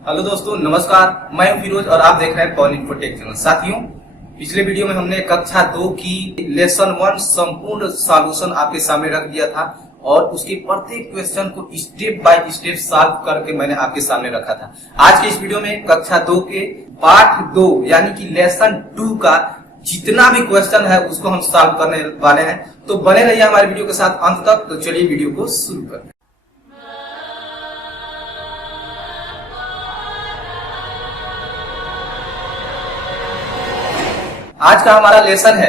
Hello दोस्तों, नमस्कार। मैं हूं फिरोज और आप देख रहे हैं पवन इन्फोटेक चैनल। साथियों, पिछले वीडियो में हमने कक्षा 2 की लेसन 1 संपूर्ण सॉल्यूशन आपके सामने रख दिया था और उसके प्रत्येक क्वेश्चन को स्टेप बाय स्टेप सॉल्व करके मैंने आपके सामने रखा था। आज के इस वीडियो में कक्षा 2 के पाठ 2 यानी कि लेसन 2 का जितना भी क्वेश्चन है उसको हम सॉल्व करने वाले हैं। तो बने रहिए हमारे वीडियो के साथ अंत तक। तो चलिए वीडियो को शुरू करते हैं। आज का हमारा लेसन है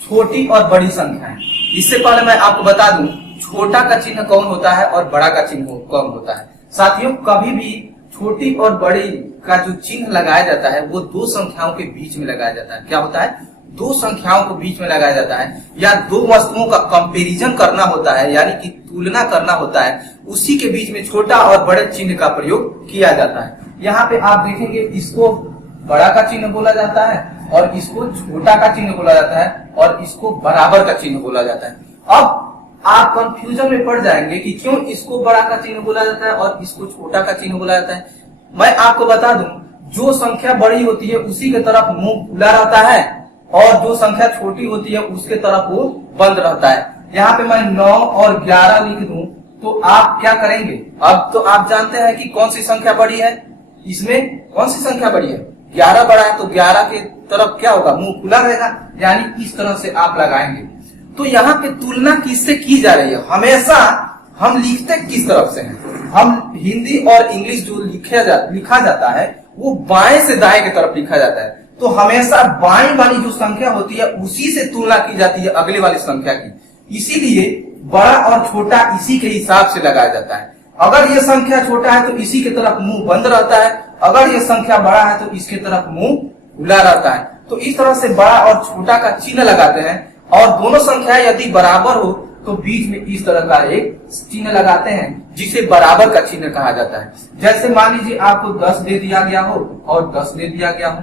छोटी और बड़ी संख्याएं। इससे पहले मैं आपको बता दूं छोटा का चिन्ह कौन होता है और बड़ा का चिन्ह कौन होता है। साथियों, कभी भी छोटी और बड़ी का जो चिन्ह लगाया जाता है वो दो संख्याओं के बीच में लगाया जाता है। क्या होता है? दो संख्याओं को बीच में लगाया जाता है या दो वस्तुओं का कंपैरिजन करना होता है, यानी कि तुलना करना होता है। उसी के बीच में छोटा और बड़े चिन्ह का प्रयोग किया जाता है। यहाँ पे आप देखेंगे इसको बड़ा का चिन्ह बोला जाता है और इसको छोटा का चिन्ह बोला जाता है और इसको बराबर का चिन्ह बोला जाता है। अब आप कंफ्यूजन में पड़ जाएंगे कि क्यों इसको बड़ा का चिन्ह बोला जाता है और इसको छोटा का चिन्ह बोला जाता है। मैं आपको बता दूं, जो संख्या बड़ी होती है उसी के तरफ मुंह खुला रहता है और जो संख्या छोटी होती है उसके तरफ वो बंद रहता है। यहाँ पे मैं 9 और 11 लिख दूं तो आप क्या करेंगे? अब तो आप जानते हैं कि कौन सी संख्या बड़ी है। इसमें कौन सी संख्या बड़ी है? 11 बड़ा है तो 11 के तरफ क्या होगा? मुंह खुला रहेगा, यानी इस तरह से आप लगाएंगे। तो यहाँ पे तुलना किससे की जा रही है? हमेशा हम लिखते किस तरफ से हैं? हम हिंदी और इंग्लिश जो लिखा जाता है वो बाएं से दाएं की तरफ लिखा जाता है। तो हमेशा बाएं वाली जो संख्या होती है उसी से तुलना की जाती है अगले वाली संख्या की। इसीलिए बड़ा और छोटा इसी के हिसाब से लगाया जाता है। अगर ये संख्या छोटा है तो इसी के तरफ मुंह बंद रहता है, अगर ये संख्या बड़ा है तो इसके तरफ मुंह खुला रहता है। तो इस तरह से बड़ा और छोटा का चिन्ह लगाते हैं और दोनों संख्याएं यदि बराबर हो तो बीच में इस तरह का एक चिन्ह लगाते हैं जिसे बराबर का चिन्ह कहा जाता है। जैसे मान लीजिए आपको 10 दे दिया गया हो और 10 दे दिया गया हो,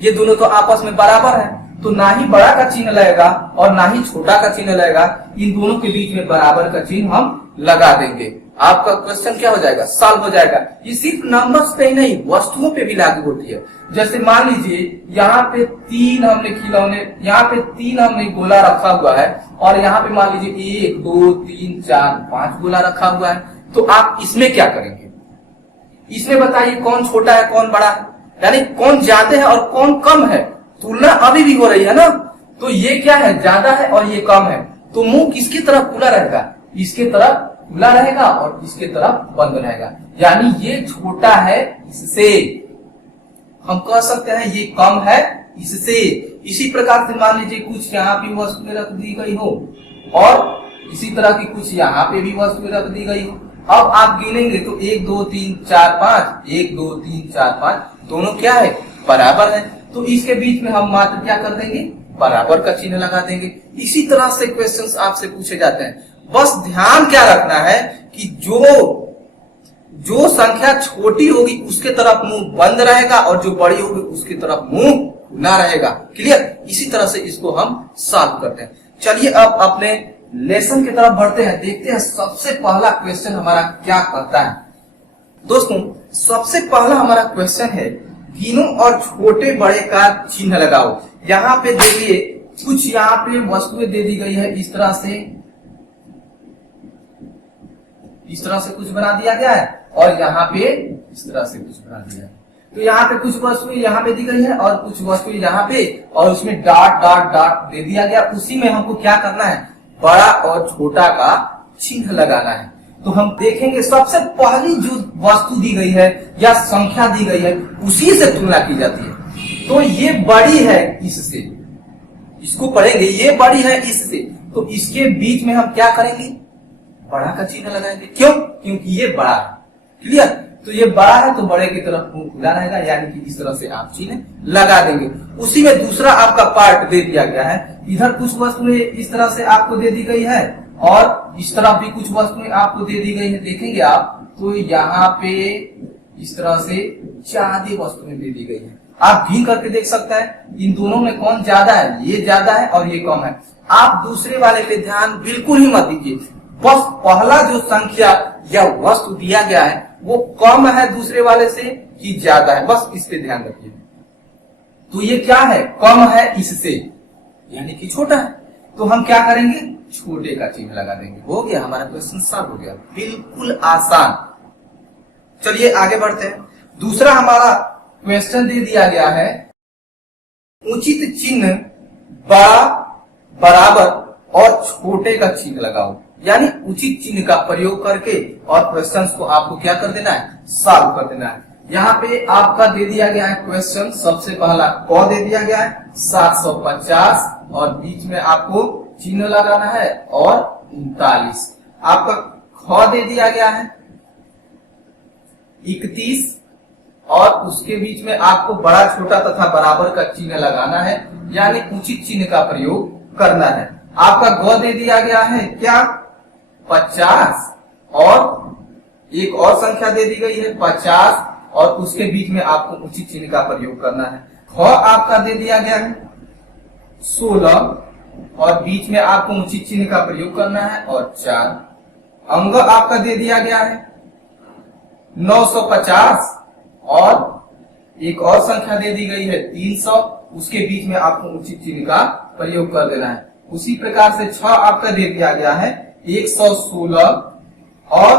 ये दोनों तो आपस में बराबर है, तो ना ही बड़ा का चिन्ह लगेगा और ना ही छोटा का चिन्ह लगेगा। इन दोनों के बीच में बराबर का चिन्ह हम लगा देंगे। आपका क्वेश्चन क्या हो जाएगा? सॉल्व हो जाएगा। ये सिर्फ नंबर्स पे ही नहीं, वस्तुओं पे भी लागू होती है। जैसे मान लीजिए यहाँ पे 3 हमने खिलौने, यहाँ पे 3 हमने गोला रखा हुआ है और यहाँ पे मान लीजिए 1 2 3 4 5 गोला रखा हुआ है। तो आप इसमें क्या करेंगे? इसमें बताइए कौन छोटा है कौन बड़ा है, यानी कौन ज्यादा है और कौन कम है। तुलना अभी भी हो रही है ना। तो ये क्या है? ज्यादा है और ये कम है। तो मुंह किसकी तरफ खुला रहेगा? इसके तरफ खुला रहेगा और इसके तरफ बंद रहेगा, यानी ये छोटा है इससे। हम कह सकते हैं ये कम है इससे। इसी प्रकार से मान लीजिए कुछ यहाँ पे वस्तुएं रख दी गई हो और इसी तरह की कुछ यहाँ पे भी वस्तुएं रख दी गई हो। अब आप गिनेंगे तो 1 2 3 4 5, 1 2 3 4 5 दोनों क्या है? बराबर है। तो इसके बीच में हम मात्र क्या कर देंगे? बराबर का चिन्ह लगा देंगे। इसी तरह से क्वेश्चंस आपसे पूछे जाते हैं। बस ध्यान क्या रखना है कि जो संख्या छोटी होगी उसके तरफ मुंह बंद रहेगा और जो बड़ी होगी उसकी तरफ मुंह खुला रहेगा। क्लियर? इसी तरह से इसको हम सॉल्व करते हैं। चलिए अब अपने लेसन की तरफ बढ़ते हैं, देखते हैं सबसे पहला क्वेश्चन हमारा क्या कहता है। दोस्तों, सबसे पहला हमारा क्वेश्चन है गिनो और छोटे बड़े का चिन्ह लगाओ। यहाँ पे देखिए कुछ यहाँ पे वस्तुएं दे दी गई है, इस तरह से कुछ बना दिया गया है और यहाँ पे इस तरह से कुछ बना दिया है। तो यहाँ पे कुछ वस्तुएं यहाँ पे दी गई है और कुछ वस्तुएं यहाँ पे, और उसमें डॉट डॉट डॉट दे दिया गया। उसी में हमको क्या करना है? बड़ा और छोटा का चिन्ह लगाना है। तो हम देखेंगे सबसे पहली जो वस्तु दी गई है या संख्या दी गई है उसी से तुलना की जाती है। तो ये बड़ी है इससे, इसको पढ़ेंगे, ये बड़ी है इससे, तो इसके बीच में हम क्या करेंगे? बड़ा का चिन्ह लगाएंगे। क्यों? क्योंकि ये बड़ा है। क्लियर? तो ये बड़ा है तो बड़े की तरफ मुंह खुला रहेगा, यानी कि इस तरह से आप चिन्ह लगा देंगे। उसी में दूसरा आपका पार्ट दे दिया गया है। इधर कुछ वस्तुएं इस तरह से आपको दे दी गई है और इस तरफ भी कुछ वस्तुएं आपको दे दी गई है। देखेंगे आप तो यहाँ पे इस तरह से ज्यादा वस्तुएं दे दी गई है। आप गिन करके देख सकते हैं इन दोनों में कौन ज्यादा है। ये ज्यादा है और ये कम है। आप दूसरे वाले पे ध्यान बिल्कुल ही मत दीजिए। बस पहला जो संख्या या वस्तु दिया गया है वो कम है दूसरे वाले से कि ज्यादा है, बस इस पे ध्यान रखिए। तो ये क्या है, कम है इससे, यानी कि छोटा है, तो हम क्या करेंगे, छोटे का चिन्ह लगा देंगे। हो गया, हमारा क्वेश्चन सॉल्व हो गया, बिल्कुल आसान। चलिए आगे बढ़ते हैं। दूसरा हमारा क्वेश्चन दे दिया गया है, उचित चिन्ह बड़ा, बराबर और छोटे का चिन्ह लगाओ। यानी उचित चिन्ह का प्रयोग करके और क्वेश्चन को आपको क्या कर देना है, सॉल्व कर देना है। यहाँ पे आपका दे दिया गया है क्वेश्चन, सबसे पहला क दे दिया गया है 750 और बीच में आपको चिन्ह लगाना है और 39। आपका ख दे दिया गया है 31 और उसके बीच में आपको बड़ा, छोटा तथा बराबर का चिन्ह लगाना है, यानी उचित चिन्ह का प्रयोग करना है। आपका ग दे दिया गया है क्या, 50 और एक और संख्या दे दी गई है 50 और उसके बीच में आपको उचित चिन्ह का प्रयोग करना है। ख आपका दे दिया गया है 16 और बीच में आपको उचित चिन्ह का प्रयोग करना है और 4। अंग आपका दे दिया गया है 950 और एक और संख्या दे दी गई है 300, उसके बीच में आपको उचित चिन्ह का प्रयोग कर देना है। उसी प्रकार से 6 आपका दे दिया गया है 116 और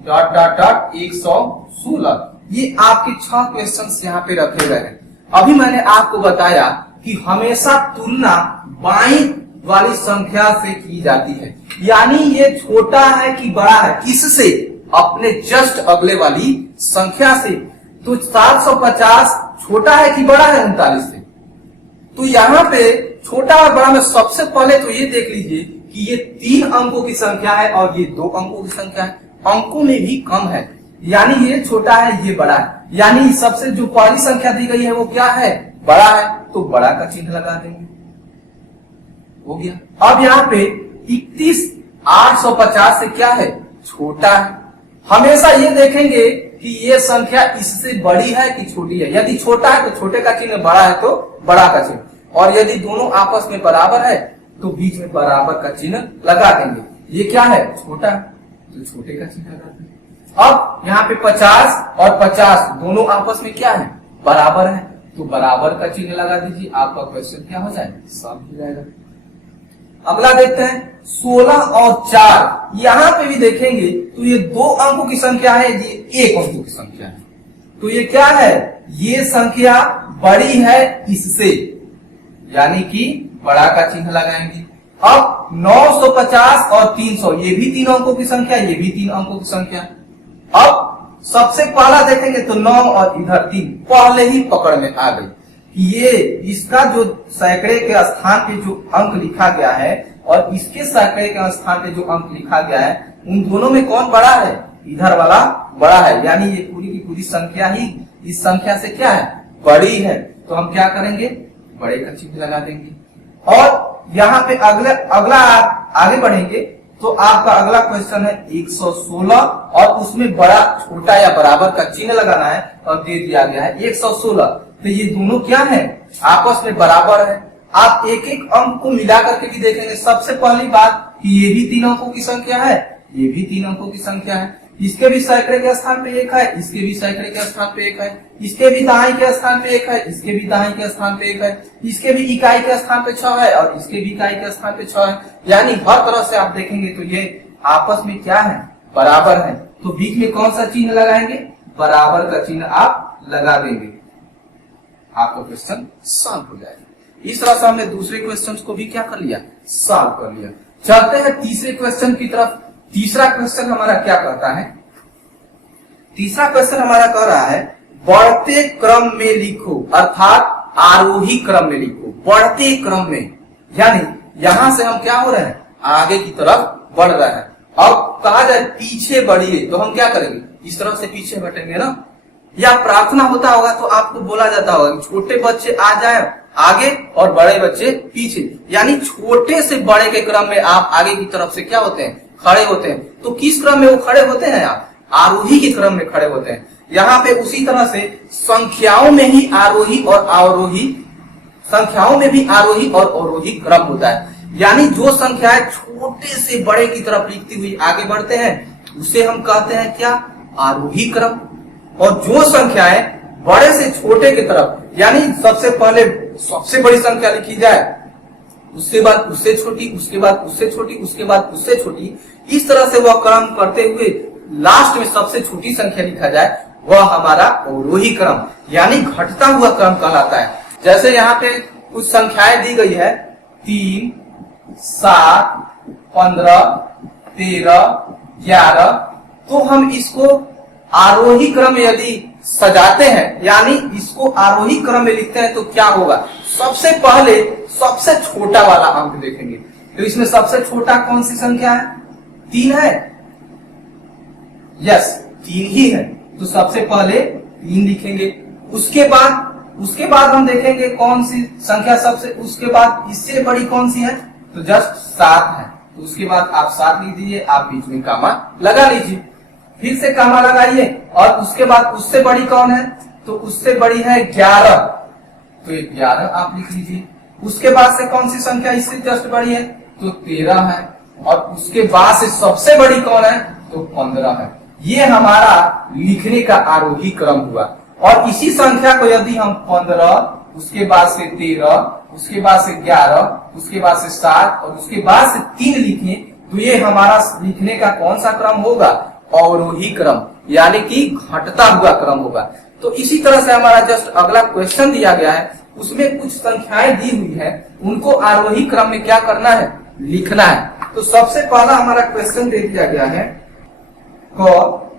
डॉट डॉट डॉट 116। ये आपके 6 क्वेश्चंस यहाँ पे रखे गए हैं। अभी मैंने आपको बताया कि हमेशा तुलना बाईं वाली संख्या से की जाती है, यानी ये छोटा है कि बड़ा है, किससे, अपने जस्ट अगले वाली संख्या से। तो 750 छोटा है कि बड़ा है 39 से। तो यहाँ पे छोटा और बड़ा में सबसे पहले तो ये देख लीजिए कि ये 3 अंकों की संख्या है और ये 2 अंकों की संख्या है, अंकों में भी कम है, यानी ये छोटा है ये बड़ा है, यानी सबसे जो पहली संख्या दी गई है वो क्या है, बड़ा है, तो बड़ा का चिन्ह लगा देंगे। हो गया। अब यहाँ पे 31,850 से क्या है, छोटा है। हमेशा ये देखेंगे कि ये संख्या इससे बड़ी है कि छोटी है। यदि छोटा है तो छोटे का चिन्ह, बड़ा है तो बड़ा का चिन्ह, और यदि दोनों आपस में बराबर है तो बीच में बराबर का चिन्ह लगा देंगे। ये क्या है, छोटा है, तो छोटे का चिन्ह लगा देंगे। अब यहाँ पे 50 और 50 दोनों आपस में क्या है, बराबर है, तो बराबर का चिन्ह लगा दीजिए। आपका क्वेश्चन क्या हो जाएगा, सॉल्व हो जाएगा। अगला देखते हैं 16 और 4। यहाँ पे भी देखेंगे तो ये 2 अंकों की संख्या है, ये 1 अंकों की संख्या है, तो ये क्या है, ये संख्या बड़ी है इससे, यानी कि बड़ा का चिन्ह लगाएंगे। अब 950 और 300 ये भी 3 अंकों की संख्या, ये भी 3 अंकों की संख्या। अब सबसे पहला देखेंगे तो 9 और इधर 3 पहले ही पकड़ में आ गई कि ये इसका जो सैकड़े के स्थान पे जो अंक लिखा गया है और इसके सैकड़े के स्थान पे जो अंक लिखा गया है, उन दोनों में कौन बड़ा है, इधर वाला बड़ा है, यानी ये पूरी की पूरी संख्या ही इस संख्या से क्या है, बड़ी है। तो हम क्या करेंगे, बड़े का चिन्ह लगा देंगे। और यहाँ पे अगला आगे बढ़ेंगे तो आपका अगला क्वेश्चन है 116 और उसमें बड़ा, छोटा या बराबर का चिन्ह लगाना है और दे दिया गया है 116। तो ये दोनों क्या है, आपस में बराबर है। आप एक एक अंक को मिला करके भी देखेंगे। सबसे पहली बात कि ये भी 3 अंकों की संख्या है, ये भी 3 अंकों की संख्या है, इसके भी सैकड़े के स्थान पे 1 है, इसके भी सैकड़े के स्थान पे 1 है, इसके भी दहाई के स्थान पे 1 है, इसके भी दहाई के स्थान पे 1 है, इसके भी इकाई के स्थान पे 6 है और इसके भी इकाई के स्थान पे 6 है। यानी हर तरह से आप देखेंगे तो ये आपस में क्या है, बराबर है। तो बीच में कौन सा चिन्ह लगाएंगे, बराबर का चिन्ह आप लगा देंगे। आपका क्वेश्चन सॉल्व हो जाएगा। इस तरह से हमने दूसरे क्वेश्चन को भी क्या कर लिया, सॉल्व कर लिया। चलते हैं तीसरे क्वेश्चन की तरफ। तीसरा क्वेश्चन हमारा क्या कहता है, तीसरा क्वेश्चन हमारा कह रहा है बढ़ते क्रम में लिखो, अर्थात आरोही क्रम में लिखो, बढ़ते क्रम में, यानी यहां से हम क्या हो रहे हैं, आगे की तरफ बढ़ रहे हैं। अब कहा जाए पीछे बढ़िए, तो हम क्या करेंगे, इस तरफ से पीछे बढ़ेंगे ना, या प्रार्थना होता होगा तो आपको बोला जाता होगा कि छोटे बच्चे आ जाए आगे और बड़े बच्चे पीछे, यानी छोटे से बड़े के क्रम में आप आगे की तरफ से क्या होते हैं, खड़े होते हैं। तो किस क्रम में वो खड़े होते हैं, आप आरोही के क्रम में खड़े होते हैं। यहाँ पे उसी तरह से संख्याओं में ही आरोही और अवरोही, संख्याओं में भी आरोही और अवरोही क्रम होता है, यानी जो संख्याएं छोटे से बड़े की तरफ लिखती हुई आगे बढ़ते हैं उसे हम कहते हैं क्या, आरोही क्रम। और जो संख्याएं बड़े से छोटे की तरफ, यानी सबसे पहले सबसे बड़ी संख्या लिखी जाए, उसके बाद उससे छोटी, उसके बाद उससे छोटी, उसके बाद उससे छोटी, इस तरह से वह क्रम करते हुए लास्ट में सबसे छोटी संख्या लिखा जाए, वह हमारा अवरोही क्रम यानी घटता हुआ क्रम कहलाता है। जैसे यहाँ पे कुछ संख्याएं दी गई है 3, 7, 15, 13, 11, तो हम इसको आरोही क्रम में यदि सजाते हैं, यानी इसको आरोही क्रम में लिखते हैं, तो क्या होगा, सबसे पहले सबसे छोटा वाला अंक देखेंगे। तो इसमें सबसे छोटा कौन सी संख्या है, 3 है, यस 3 ही है, तो सबसे पहले 3 लिखेंगे। उसके बाद हम देखेंगे कौन सी संख्या सबसे, उसके बाद इससे बड़ी कौन सी है, तो जस्ट 7 है, तो उसके बाद आप 7 लिख दीजिए, आप बीच में कामा लगा लीजिए, फिर से कामा लगाइए, और उसके बाद उससे बड़ी कौन है, तो उससे बड़ी है 11, तो ये 11 आप लिख लीजिए। उसके बाद से कौन सी संख्या इससे जस्ट बड़ी है, तो 13 है, और उसके बाद से सबसे बड़ी कौन है, तो 15 है। ये हमारा लिखने का आरोही क्रम हुआ। और इसी संख्या को यदि हम 15, उसके बाद से 13, उसके बाद से 11, उसके बाद से 7 और उसके बाद से 3 लिखें, तो ये हमारा लिखने का कौन सा क्रम होगा, अवरोही क्रम, यानी कि घटता हुआ क्रम होगा। तो इसी तरह से हमारा जस्ट अगला क्वेश्चन दिया गया है, उसमें कुछ संख्याएं दी हुई है, उनको आरोही क्रम में क्या करना है, लिखना है। तो सबसे पहला हमारा क्वेश्चन दे दिया गया है को,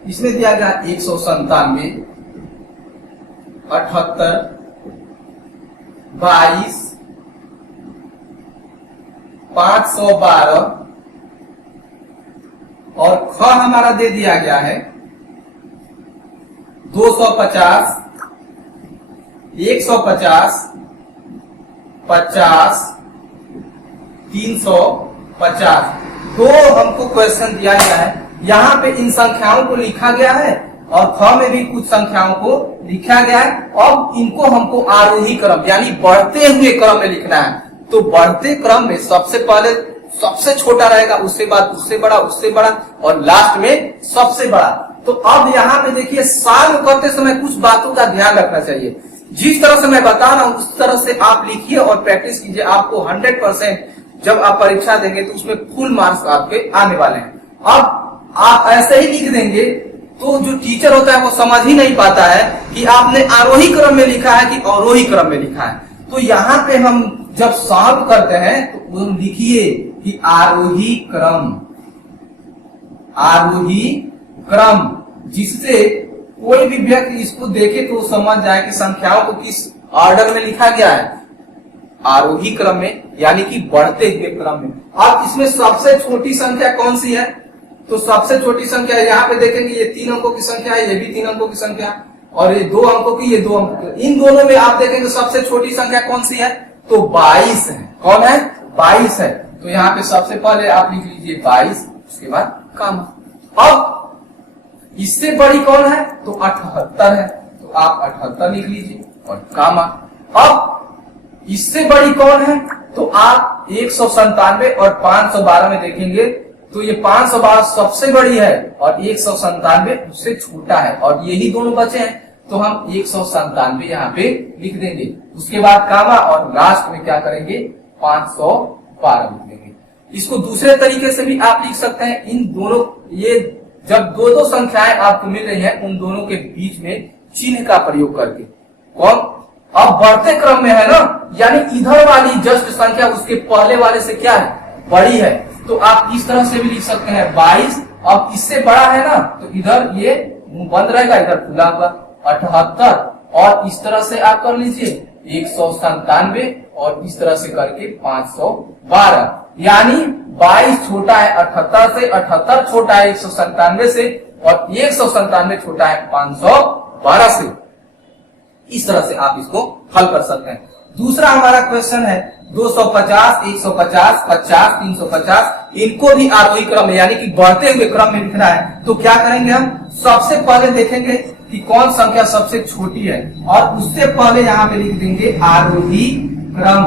इसमें दिया गया 197, 78, 22, 512 और ख हमारा दे दिया गया है 250, 150, 50, 350। दो हमको क्वेश्चन दिया गया है, यहाँ पे इन संख्याओं को लिखा गया है और ख में भी कुछ संख्याओं को लिखा गया है। अब इनको हमको आरोही क्रम यानी बढ़ते हुए क्रम में लिखना है। तो बढ़ते क्रम में सबसे पहले सबसे छोटा रहेगा, उसके बाद उससे बड़ा, उससे बड़ा और लास्ट में सबसे बड़ा। तो अब यहाँ पे देखिए, सॉल्व करते समय कुछ बातों का ध्यान रखना चाहिए। जिस तरह से मैं बता रहा हूँ उस तरह से आप लिखिए और प्रैक्टिस कीजिए। आपको 100% जब आप परीक्षा देंगे तो उसमें फुल मार्क्स आपके आने वाले हैं। अब आप ऐसे ही लिख देंगे तो जो टीचर होता है वो समझ ही नहीं पाता है कि आपने आरोही क्रम में लिखा है कि अवरोही क्रम में लिखा है। तो यहाँ पे हम जब सॉल्व करते हैं तो लिखिए कि आरोही क्रम, आरोही क्रम, जिससे कोई भी व्यक्ति इसको देखे तो समझ जाए कि संख्याओं को किस ऑर्डर में लिखा गया है, आरोही क्रम में, यानी कि बढ़ते हुए क्रम में। अब इसमें सबसे छोटी संख्या कौन सी है, तो सबसे छोटी संख्या यहाँ पे देखेंगे, ये 3 अंकों की संख्या है, ये भी 3 अंकों की संख्या, और ये 2 अंकों की, ये 2 अंकों की। इन दोनों में आप देखेंगे सबसे छोटी संख्या कौन सी है, तो 22 है। कौन है, 22 है। तो यहाँ पे सबसे पहले आप लिख लीजिए 22, उसके बाद कामा। अब इससे बड़ी कौन है, तो 78 है, तो आप 78 लिख लीजिए और कामा। अब इससे बड़ी कौन है, तो आप 197 और 512 में देखेंगे तो ये 512 सबसे बड़ी है और 197 उससे छोटा है, और यही दोनों बचे हैं तो हम 197 यहाँ पे लिख देंगे। उसके बाद कामा और लास्ट में क्या करेंगे, 512 लिख देंगे। इसको दूसरे तरीके से भी आप लिख सकते हैं। इन दोनों, ये जब दो संख्याएं आपको मिल रही हैं, उन दोनों के बीच में चिन्ह का प्रयोग करके। कौन, अब बढ़ते क्रम में है ना, यानी इधर वाली जस्ट संख्या उसके पहले वाले से क्या है, बड़ी है, तो आप इस तरह से भी लिख सकते हैं 22। अब इससे बड़ा है ना, तो इधर ये बंद रहेगा, इधर खुला हुआ 78, और इस तरह से आप कर लीजिए 197 और इस तरह से करके 512, यानी 22 छोटा है 78 से, 78 छोटा है 197 से, और 197 छोटा है 512 से। इस तरह से आप इसको हल कर सकते हैं। दूसरा हमारा क्वेश्चन है 250, 150, 50, 350, इनको भी आरोही क्रम में यानी कि बढ़ते हुए क्रम में लिखना है। तो क्या करेंगे, हम सबसे पहले देखेंगे कि कौन संख्या सबसे छोटी है, और उससे पहले यहाँ पे लिख देंगे आरोही क्रम।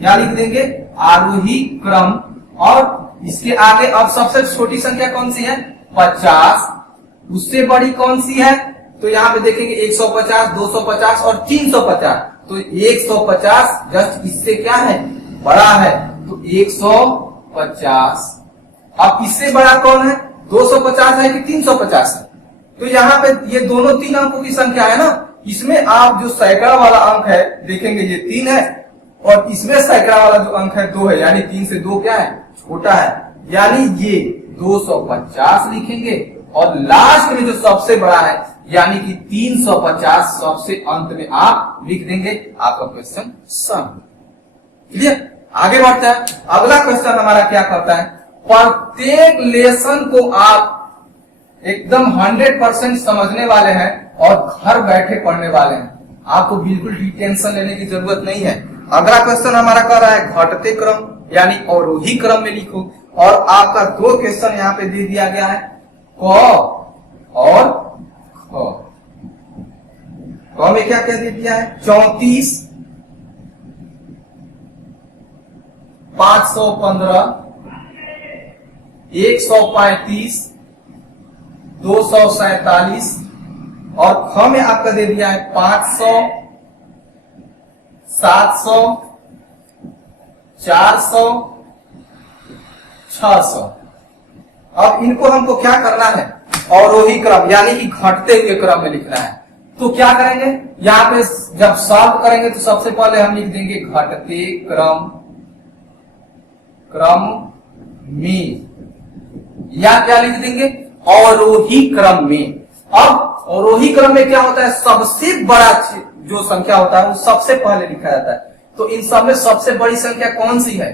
क्या लिख देंगे, आरोही क्रम। और इसके आगे अब सबसे छोटी संख्या कौन सी है, 50, उससे बड़ी कौन सी है? तो यहाँ पे देखेंगे 150, 250 और 350। तो 150 जस्ट इससे क्या है? बड़ा है, तो 150। अब इससे बड़ा कौन है? 250 है कि 350 है? तो यहाँ पे ये दोनों 3 अंकों की संख्या है ना, इसमें आप जो सैकड़ा वाला अंक है देखेंगे ये 3 है, और इसमें सैकड़ा वाला जो अंक है 2 है, यानी 3 से 2 क्या है? छोटा है, यानी ये 250 लिखेंगे, और लास्ट में जो सबसे बड़ा है यानी कि 350 सबसे अंत में आप लिख देंगे। आपका क्वेश्चन सम। क्लियर? आगे बढ़ते हैं। अगला क्वेश्चन हमारा क्या कहता है? प्रत्येक लेसन को आप एकदम 100% समझने वाले हैं और घर बैठे पढ़ने वाले हैं, आपको बिल्कुल भी टेंशन लेने की जरूरत नहीं है। अगला क्वेश्चन हमारा कह रहा है घटते क्रम यानी अवरोही क्रम में लिखो, और आपका 2 क्वेश्चन यहाँ पे दे दिया गया है, क और ख। क में क्या क्या दे दिया है? 34, 515, 135, 247, और ख में आपका दे दिया है 500, 700, 400, 600। अब इनको हमको क्या करना है? अवरोही क्रम यानी कि घटते हुए क्रम में लिखना है। तो क्या करेंगे? यहाँ पे जब सॉल्व करेंगे तो सबसे पहले हम लिख देंगे घटते क्रम में, या क्या लिख देंगे? अवरोही क्रम में। अब अवरोही क्रम में क्या होता है? सबसे बड़ा जो संख्या होता है वो सबसे पहले लिखा जाता है। तो इन सब में सबसे बड़ी संख्या कौन सी है?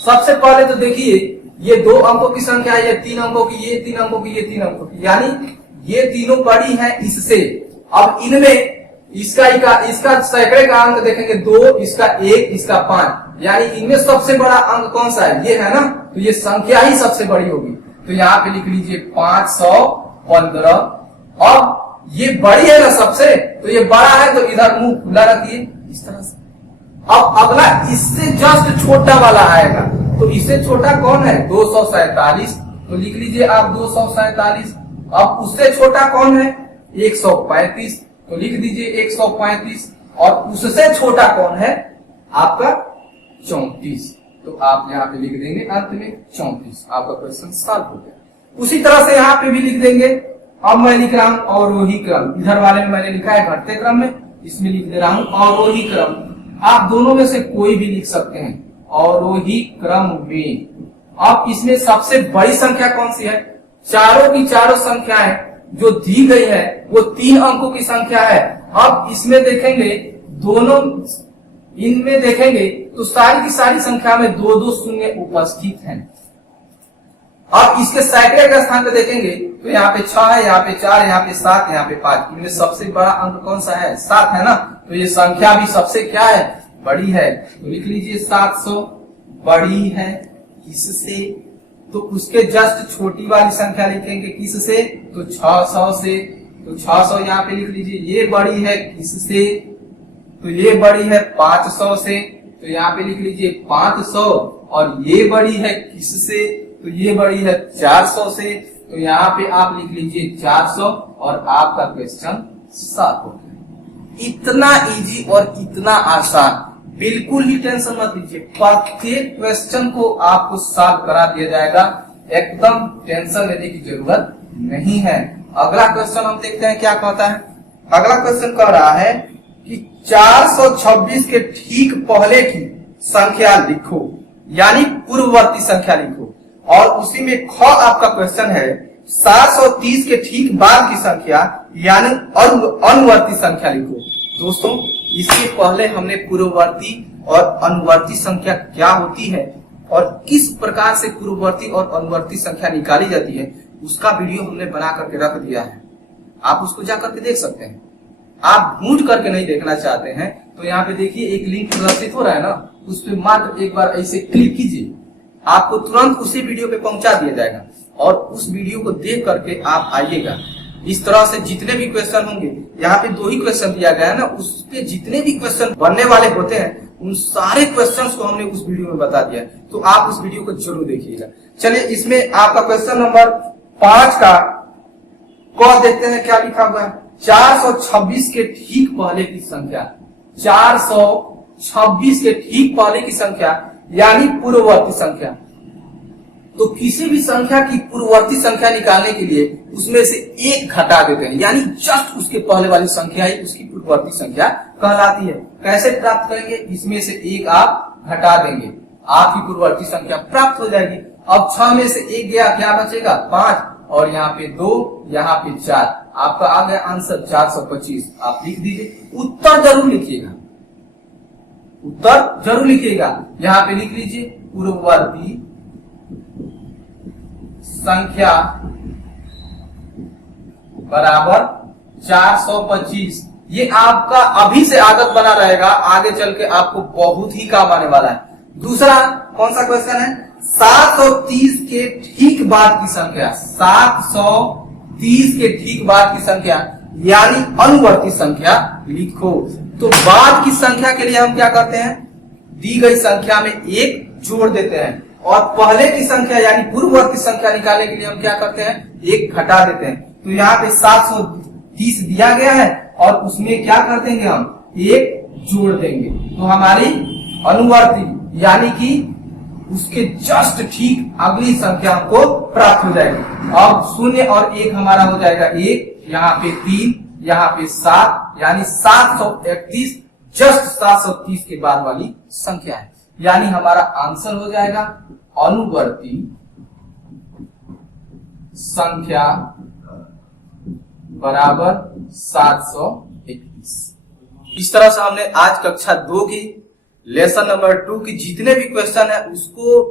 सबसे पहले तो देखिए ये 2 अंकों की संख्या है, ये 3 अंकों की, ये 3 अंकों की, ये 3 अंकों की, यानी ये तीनों बड़ी है इससे। अब इनमें इसका सैकड़े का अंक देखेंगे 2, इसका 1, इसका 5, यानी इनमें सबसे बड़ा अंक कौन सा है? ये है ना, तो ये संख्या ही सबसे बड़ी होगी। तो यहाँ पे लिख लीजिए 515। अब ये बड़ी है ना सबसे, तो ये बड़ा है, तो इधर मुंह खुला रखिए इस तरह से। अब अगला इससे जस्ट छोटा वाला आएगा, तो इससे छोटा कौन है? 247, तो लिख लीजिए आप 247। अब उससे छोटा कौन है? 135, तो लिख दीजिए 135, और उससे छोटा कौन है? आपका 34, तो आप यहाँ पे लिख देंगे अंत में 34। आपका क्वेश्चन सॉल्व हो गया। उसी तरह से यहाँ पे भी लिख देंगे। अब मैं लिख रहा हूं अवरोही क्रम, इधर वाले में मैंने लिखा है घटते क्रम में, इसमें लिख दे रहा हूं अवरोही क्रम। आप दोनों में से कोई भी लिख सकते हैं, अवरोही क्रम में। अब इसमें सबसे बड़ी संख्या कौन सी है? चारों की चारों संख्याएं जो दी गई है वो 3 अंकों की संख्या है। अब इसमें देखेंगे दोनों, इनमें देखेंगे तो सारी की सारी संख्या में 2-2 शून्य उपस्थित हैं। अब इसके सैकड़े के स्थान पे देखेंगे तो यहाँ पे 6 है, यहाँ पे 4, यहाँ पे 7, यहाँ पे 5। इनमें सबसे बड़ा अंक कौन सा है? 7 है ना, तो ये संख्या भी सबसे क्या है? बड़ी है। तो लिख लीजिए 700 बड़ी है किससे? तो उसके जस्ट छोटी वाली संख्या लिखेंगे किससे? तो 600 से। तो 600 यहाँ पे लिख लीजिए। ये बड़ी है किससे? तो ये बड़ी है 500 से, तो यहाँ पे लिख लीजिए 500। और ये बड़ी है किससे? तो ये बड़ी है 400 से, तो यहाँ पे आप लिख लीजिए 400, और आपका क्वेश्चन सॉल्व हो गया। इतना इजी और इतना आसान, बिल्कुल ही टेंशन मत लीजिए, प्रत्येक क्वेश्चन को आपको सॉल्व करा दिया जाएगा, एकदम टेंशन लेने की जरूरत नहीं है। अगला क्वेश्चन हम देखते हैं क्या कहता है। अगला क्वेश्चन कह रहा है कि 426 के ठीक पहले की संख्या लिखो, यानी पूर्ववर्ती संख्या लिखो। और उसी में ख आपका क्वेश्चन है 730 के ठीक बाद की संख्या यानी अनुवर्ती संख्या लिखो। दोस्तों, इससे पहले हमने पूर्ववर्ती और अनुवर्ती संख्या क्या होती है और किस प्रकार से पूर्ववर्ती और अनुवर्ती संख्या निकाली जाती है उसका वीडियो हमने बना करके रख दिया है, आप उसको जा करके देख सकते हैं। आप ढूंढ करके नहीं देखना चाहते हैं तो यहाँ पे देखिए एक लिंक प्रदर्शित हो रहा है ना, उस पर मात्र एक बार ऐसे क्लिक कीजिए, आपको तुरंत उसी वीडियो पे पहुंचा दिया जाएगा और उस वीडियो को देख करके आप आइएगा। इस तरह से जितने भी क्वेश्चन होंगे, यहाँ पे 2 ही क्वेश्चन दिया गया है ना, उस पे जितने भी क्वेश्चन बनने वाले होते हैं उन सारे क्वेश्चंस को हमने उस वीडियो में बता दिया है, तो आप उस वीडियो को जरूर देखिएगा। चलिए, इसमें आपका क्वेश्चन नंबर 5 का क देखते हैं क्या लिखा हुआ है। 426 के ठीक पहले की संख्या, 426 के ठीक पहले की संख्या यानी पूर्ववर्ती संख्या। तो किसी भी संख्या की पूर्ववर्ती संख्या निकालने के लिए उसमें से एक घटा देते हैं, यानी जस्ट उसके पहले वाली संख्या ही उसकी पूर्ववर्ती संख्या कहलाती है। कैसे प्राप्त करेंगे? इसमें से एक आप घटा देंगे, आपकी पूर्ववर्ती संख्या प्राप्त हो जाएगी। अब 6 में से एक गया, क्या बचेगा? 5, और यहाँ पे 2, यहाँ पे 4, आपका आ गया आंसर 425। आप लिख दीजिए, उत्तर जरूर लिखिएगा, उत्तर जरूर लिखिएगा। यहाँ पे लिख लीजिए पूर्ववर्ती संख्या बराबर 425। ये आपका अभी से आदत बना रहेगा, आगे चल के आपको बहुत ही काम आने वाला है। दूसरा कौन सा क्वेश्चन है? 730 के ठीक बाद की संख्या, 730 के ठीक बाद की संख्या यानी अनुवर्ती संख्या लिखो। तो बाद की संख्या के लिए हम क्या करते हैं? दी गई संख्या में एक जोड़ देते हैं, और पहले की संख्या यानी पूर्ववर्ती संख्या निकालने के लिए हम क्या करते हैं? एक घटा देते हैं। तो यहाँ पे 730 दिया गया है और उसमें क्या कर देंगे? हम एक जोड़ देंगे, तो हमारी अनुवर्ती यानी कि उसके जस्ट ठीक अगली संख्या को प्राप्त हो जाएगी। अब 0 और 1 हमारा हो जाएगा 1, यहाँ पे 3, यहाँ पे 7, यानी 731 जस्ट 730 के बाद वाली संख्या है। यानी हमारा आंसर हो जाएगा अनुवर्ती संख्या बराबर 731। इस तरह से हमने आज कक्षा 2 की लेसन नंबर 2 की जितने भी क्वेश्चन है उसको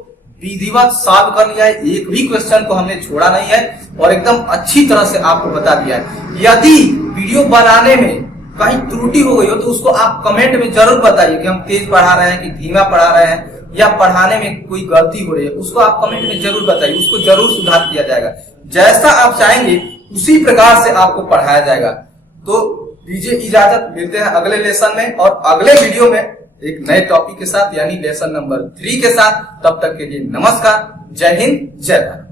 विधिवत सॉल्व कर लिया है। एक भी क्वेश्चन को हमने छोड़ा नहीं है और एकदम अच्छी तरह से आपको बता दिया है। यदि वीडियो बनाने में कहीं त्रुटि हो गई हो तो उसको आप कमेंट में जरूर बताइए कि हम तेज पढ़ा रहे हैं कि धीमा पढ़ा रहे हैं, या पढ़ाने में कोई गलती हो रही है, उसको आप कमेंट में जरूर बताइए, उसको जरूर सुधार किया जाएगा। जैसा आप चाहेंगे उसी प्रकार से आपको पढ़ाया जाएगा। तो दीजिए इजाजत, मिलते हैं अगले लेसन में और अगले वीडियो में एक नए टॉपिक के साथ यानी लेसन नंबर 3 के साथ। तब तक के लिए नमस्कार, जय हिंद, जय भारत।